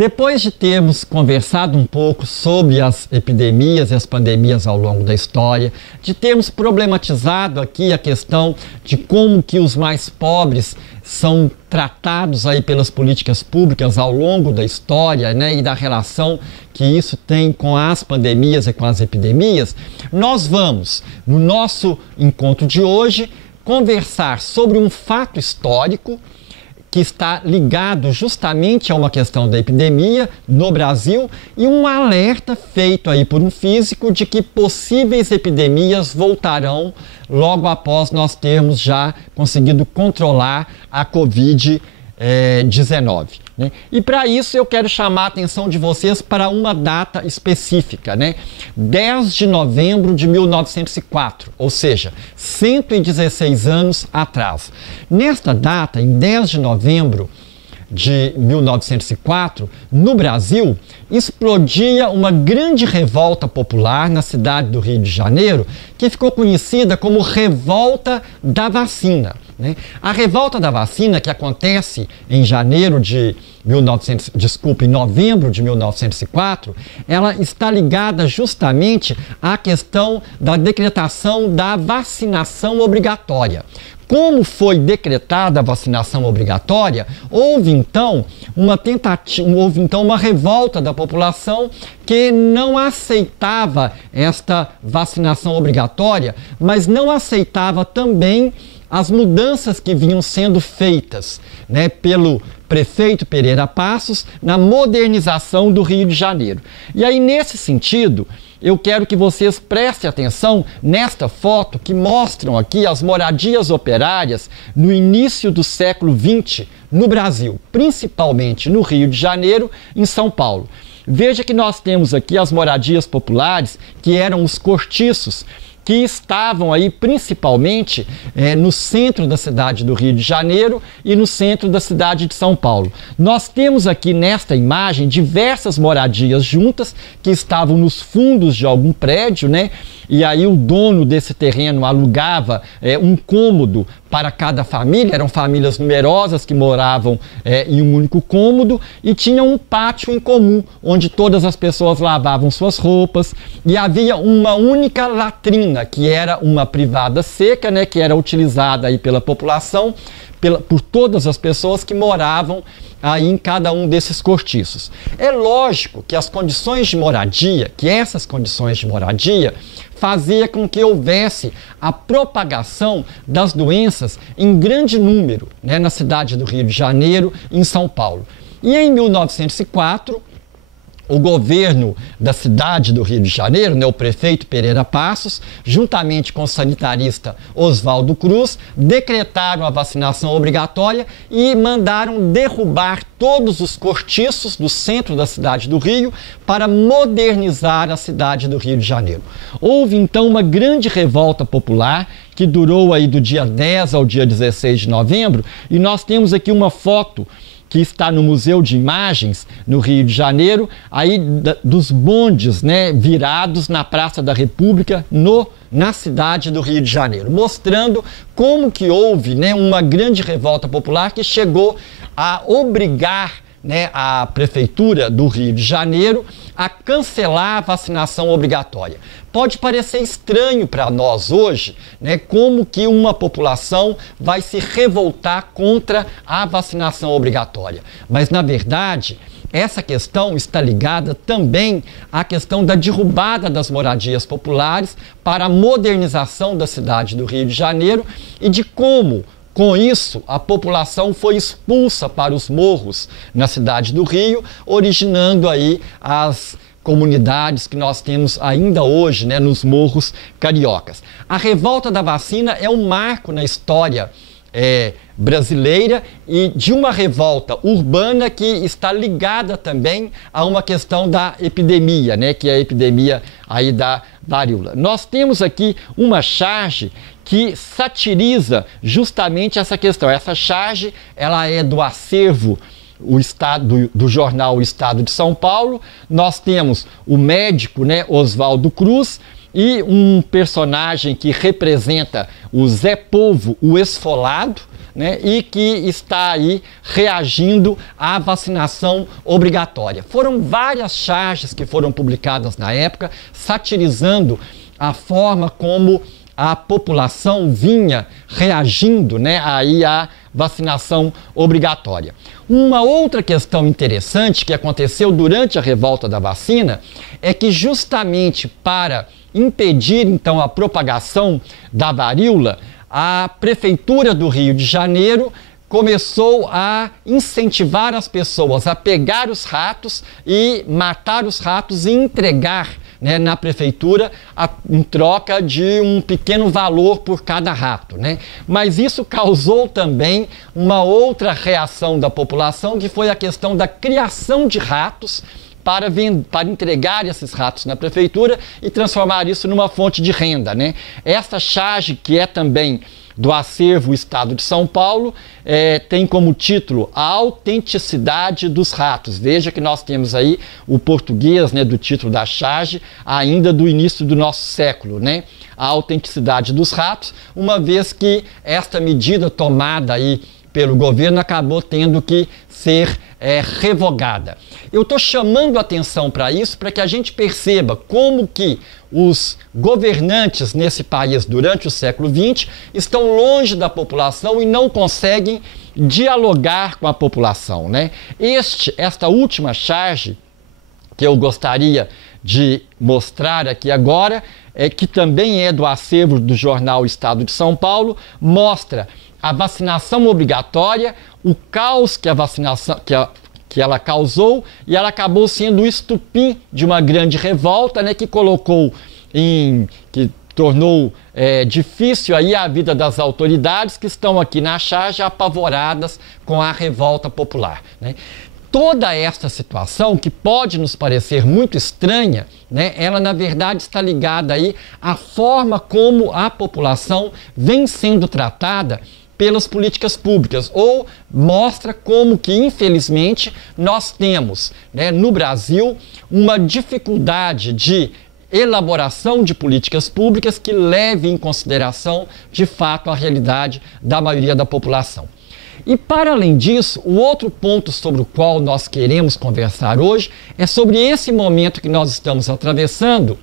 Depois de termos conversado um pouco sobre as epidemias e as pandemias ao longo da história, de termos problematizado aqui a questão de como que os mais pobres são tratados aí pelas políticas públicas ao longo da história, né, e da relação que isso tem com as pandemias e com as epidemias, nós vamos, no nosso encontro de hoje, conversar sobre um fato histórico que está ligado justamente a uma questão da epidemia no Brasil e um alerta feito aí por um físico de que possíveis epidemias voltarão logo após nós termos já conseguido controlar a Covid-19. Né? E para isso eu quero chamar a atenção de vocês para uma data específica, né? 10 de novembro de 1904, ou seja, 116 anos atrás. Nesta data, em 10 de novembro de 1904, no Brasil, explodia uma grande revolta popular na cidade do Rio de Janeiro, que ficou conhecida como Revolta da Vacina. Né? A Revolta da Vacina, que acontece em novembro de 1904, ela está ligada justamente à questão da decretação da vacinação obrigatória. Como foi decretada a vacinação obrigatória, houve então uma revolta da população que não aceitava esta vacinação obrigatória, mas não aceitava também as mudanças que vinham sendo feitas, né, pelo prefeito Pereira Passos na modernização do Rio de Janeiro. E aí, nesse sentido, eu quero que vocês prestem atenção nesta foto que mostram aqui as moradias operárias no início do século XX no Brasil, principalmente no Rio de Janeiro e em São Paulo. Veja que nós temos aqui as moradias populares, que eram os cortiços, que estavam aí principalmente no centro da cidade do Rio de Janeiro e no centro da cidade de São Paulo. Nós temos aqui nesta imagem diversas moradias juntas que estavam nos fundos de algum prédio, né? E aí o dono desse terreno alugava um cômodo para cada família, eram famílias numerosas que moravam em um único cômodo e tinham um pátio em comum, onde todas as pessoas lavavam suas roupas e havia uma única latrina, que era uma privada seca, né, que era utilizada aí pela população, por todas as pessoas que moravam aí em cada um desses cortiços. É lógico que essas condições de moradia fazia com que houvesse a propagação das doenças em grande número, né, na cidade do Rio de Janeiro e em São Paulo. E em 1904, o governo da cidade do Rio de Janeiro, né, o prefeito Pereira Passos, juntamente com o sanitarista Oswaldo Cruz, decretaram a vacinação obrigatória e mandaram derrubar todos os cortiços do centro da cidade do Rio para modernizar a cidade do Rio de Janeiro. Houve então uma grande revolta popular que durou aí do dia 10 ao dia 16 de novembro, e nós temos aqui uma foto que está no Museu de Imagens, no Rio de Janeiro, aí dos bondes, né, virados na Praça da República, na cidade do Rio de Janeiro, mostrando como que houve, né, uma grande revolta popular que chegou a obrigar, né, a Prefeitura do Rio de Janeiro a cancelar a vacinação obrigatória. Pode parecer estranho para nós hoje, né, como que uma população vai se revoltar contra a vacinação obrigatória. Mas, na verdade, essa questão está ligada também à questão da derrubada das moradias populares para a modernização da cidade do Rio de Janeiro e de como, com isso, a população foi expulsa para os morros na cidade do Rio, originando aí as comunidades que nós temos ainda hoje, né, nos morros cariocas. A revolta da vacina é um marco na história brasileira e de uma revolta urbana que está ligada também a uma questão da epidemia, né, que é a epidemia aí da varíola. Nós temos aqui uma charge que satiriza justamente essa questão. Essa charge, ela é do acervo do jornal O Estado de São Paulo, nós temos o médico, né, Oswaldo Cruz, e um personagem que representa o Zé Polvo, o esfolado, né, e que está aí reagindo à vacinação obrigatória. Foram várias charges que foram publicadas na época, satirizando a forma como a população vinha reagindo, né, aí à vacinação obrigatória. Uma outra questão interessante que aconteceu durante a revolta da vacina é que, justamente para impedir então a propagação da varíola, a Prefeitura do Rio de Janeiro começou a incentivar as pessoas a pegar os ratos e matar os ratos e entregar, né, na prefeitura em troca de um pequeno valor por cada rato, né? Mas isso causou também uma outra reação da população, que foi a questão da criação de ratos para entregar esses ratos na prefeitura e transformar isso numa fonte de renda, né? Essa charge, que é também do acervo Estado de São Paulo, tem como título A Autenticidade dos Ratos. Veja que nós temos aí o português, né, do título da charge, ainda do início do nosso século, né? A Autenticidade dos Ratos, uma vez que esta medida tomada aí pelo governo acabou tendo que ser revogada. Eu estou chamando a atenção para isso, para que a gente perceba como que os governantes nesse país durante o século XX estão longe da população e não conseguem dialogar com a população, né? Esta última charge que eu gostaria de mostrar aqui agora, que também é do acervo do jornal Estado de São Paulo, mostra a vacinação obrigatória, o caos que a vacinação que ela causou, e ela acabou sendo o estupim de uma grande revolta, né, que tornou difícil aí a vida das autoridades, que estão aqui na charge apavoradas com a revolta popular, né? Toda esta situação, que pode nos parecer muito estranha, né, ela na verdade está ligada aí à forma como a população vem sendo tratada pelas políticas públicas, ou mostra como que, infelizmente, nós temos, né, no Brasil uma dificuldade de elaboração de políticas públicas que leve em consideração, de fato, a realidade da maioria da população. E, para além disso, o outro ponto sobre o qual nós queremos conversar hoje é sobre esse momento que nós estamos atravessando,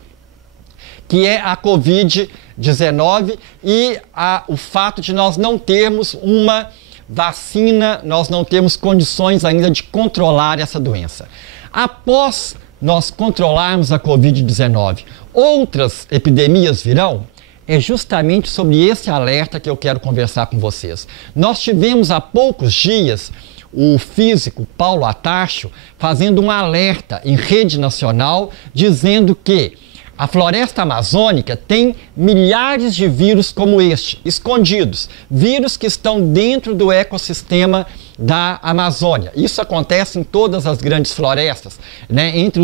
que é a Covid-19 e o fato de nós não termos uma vacina, nós não temos condições ainda de controlar essa doença. Após nós controlarmos a Covid-19, outras epidemias virão? É justamente sobre esse alerta que eu quero conversar com vocês. Nós tivemos há poucos dias o físico Paulo Atacho fazendo um alerta em rede nacional, dizendo que a floresta amazônica tem milhares de vírus como este, escondidos, vírus que estão dentro do ecossistema da Amazônia. Isso acontece em todas as grandes florestas, né? Entre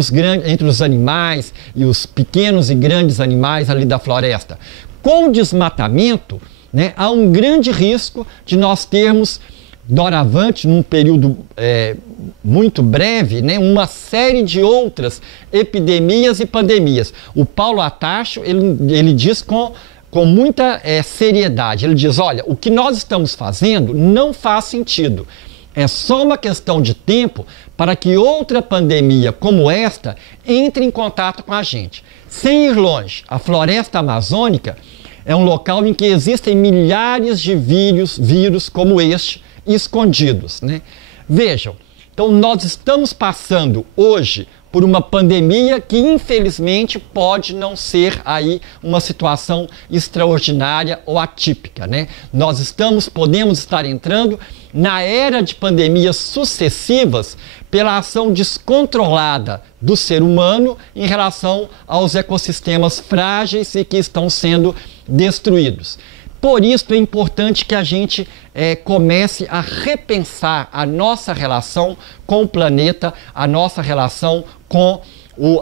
os animais e os pequenos e grandes animais ali da floresta. Com o desmatamento, né, há um grande risco de nós termos, doravante, num período muito breve, né, uma série de outras epidemias e pandemias. O Paulo Atacho, ele diz com muita seriedade, ele diz, olha, o que nós estamos fazendo não faz sentido. É só uma questão de tempo para que outra pandemia como esta entre em contato com a gente. Sem ir longe, a floresta amazônica é um local em que existem milhares de vírus como este escondidos, né? Vejam, então nós estamos passando hoje por uma pandemia que infelizmente pode não ser aí uma situação extraordinária ou atípica, né? Nós podemos estar entrando na era de pandemias sucessivas pela ação descontrolada do ser humano em relação aos ecossistemas frágeis e que estão sendo destruídos. Por isso é importante que a gente comece a repensar a nossa relação com o planeta, a nossa relação com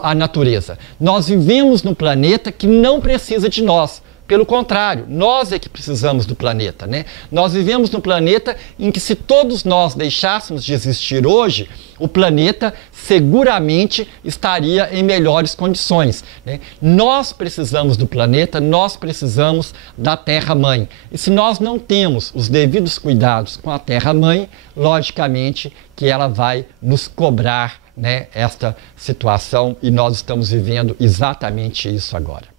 a natureza. Nós vivemos num planeta que não precisa de nós. Pelo contrário, nós é que precisamos do planeta, né? Nós vivemos num planeta em que, se todos nós deixássemos de existir hoje, o planeta seguramente estaria em melhores condições, né? Nós precisamos do planeta, nós precisamos da Terra-mãe. E se nós não temos os devidos cuidados com a Terra-mãe, logicamente que ela vai nos cobrar, né, esta situação, e nós estamos vivendo exatamente isso agora.